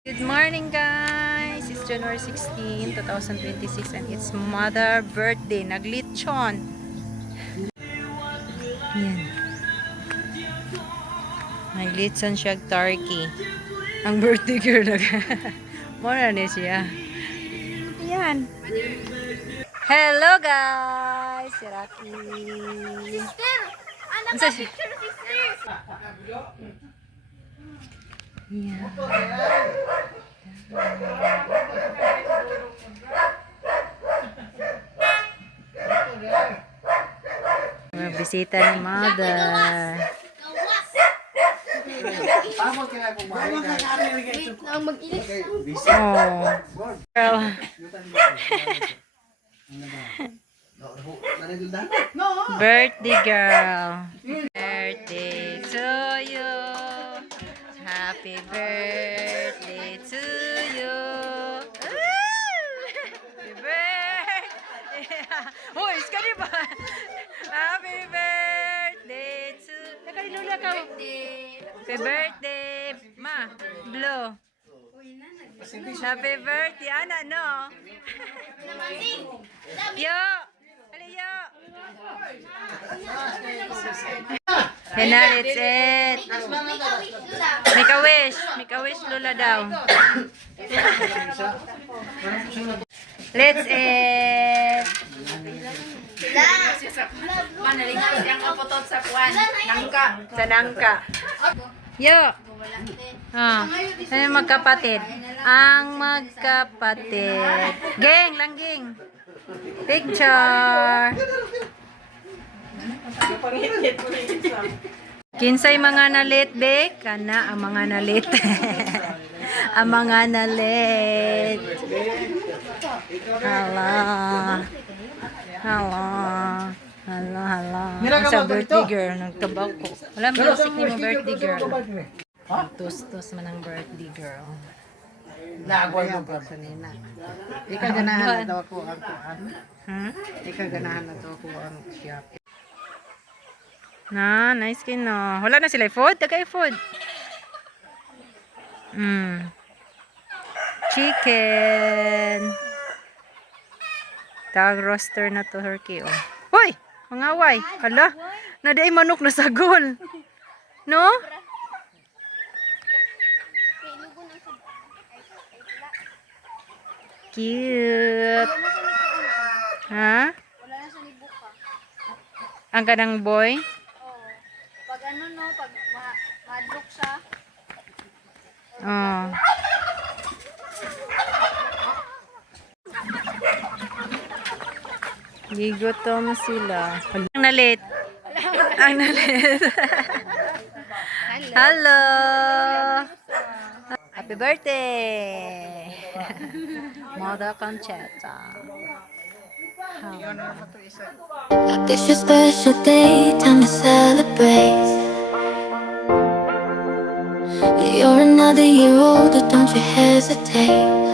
Good morning guys! It's January 16, 2026 and it's mother birthday. Naglitson. Yan. Naglitson siya turkey. Ang birthday girl. Mura na siya. Yan. Hello guys! Si Rocky. Sister! Anak ka, picture sister! Yan. Mga bisita ni mother. Ang mag-ilis. Oh. Girl. Birthday girl. Birthday to you. Happy birthday to you. Happy birthday. Hoy, iska di ba? Happy birthday to... Teka, lula ka. Happy birthday. Ma, blow. Happy birthday, Ana, no? Yo! Ano yo? Hena, it's it. Make a wish. Make a wish, Lula daw. Let's eat. Manalingas yung kapotot sa kuwan. Nangka. Sa nangka. Yo! Ah, ano magkapatid? Ang magkapatid. Geng, langging. Picture. Kinsay mga nalit, be? Kana ang mga nalit. Ang mga nalit. Hala. Hala. Hala, hala. Sa birthday girl, nagtabak ko. Wala, music ni mo birthday girl. Tos-tos man ang birthday girl. Nagwal mo pa kanina. Ika ganahan na daw ako ang kuan. Ika ganahan na daw ako ang shop. Na, nice kin no. Wala na sila food, tagay food. Chicken. Tag roaster na to turkey oh. Hoy, mangaway. Hala, na di ay manok na sagol. No? Cute. Ha? Wala na sa nibuka. Ang kanang boy? Oo. Pag ano no, pag madlock siya. Oh. Gigutom sila. Ang nalit. Ang nalit. Hello. Happy birthday. Mother Conchetta. It's your special day, time to celebrate. You're another year older, don't you hesitate.